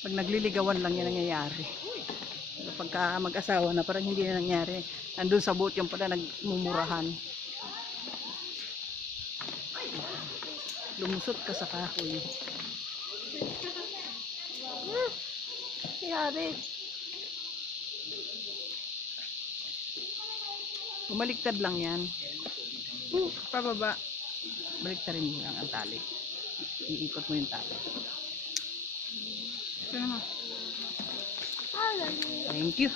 Pag nagliligawan lang yan nangyayari. Kapag mag-asawa na, parang hindi na nangyari. Nandun sa boat yung pala nagmumurahan. Lumusot ka sa kahoy. Yari. Bumaliktad lang yan. Pababa. Baliktarin mo lang ang tali. Iikot mo yung tali. Ito naman. Thank you.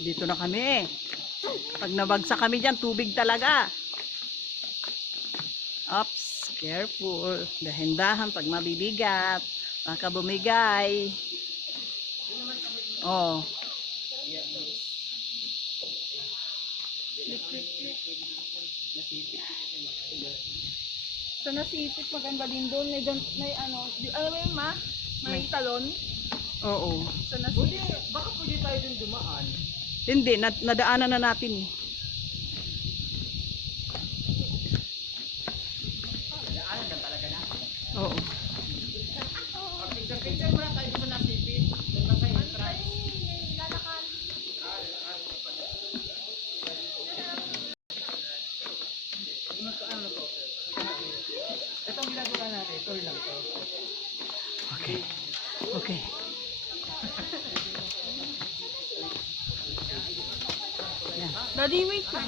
Dito na kami. Pag nabagsak kami dyan, tubig talaga. Oops, careful. Dahan-dahan pag mabibigat. Baka bumigay. Oh. Sa nasipit, maganda din doon. May ano, alam mo yun ma? May talon. Oo. Sa nasipit. Baka pwede tayo dun dumaan. Hindi, nadaanan na natin eh. Daanan na talaga na. Oo. Picture mo na tayo dito nasipit. Doon ba sa entrance? Itong ginagawa natin, tour lang to. Okay. Okay. Daddy, wait lang.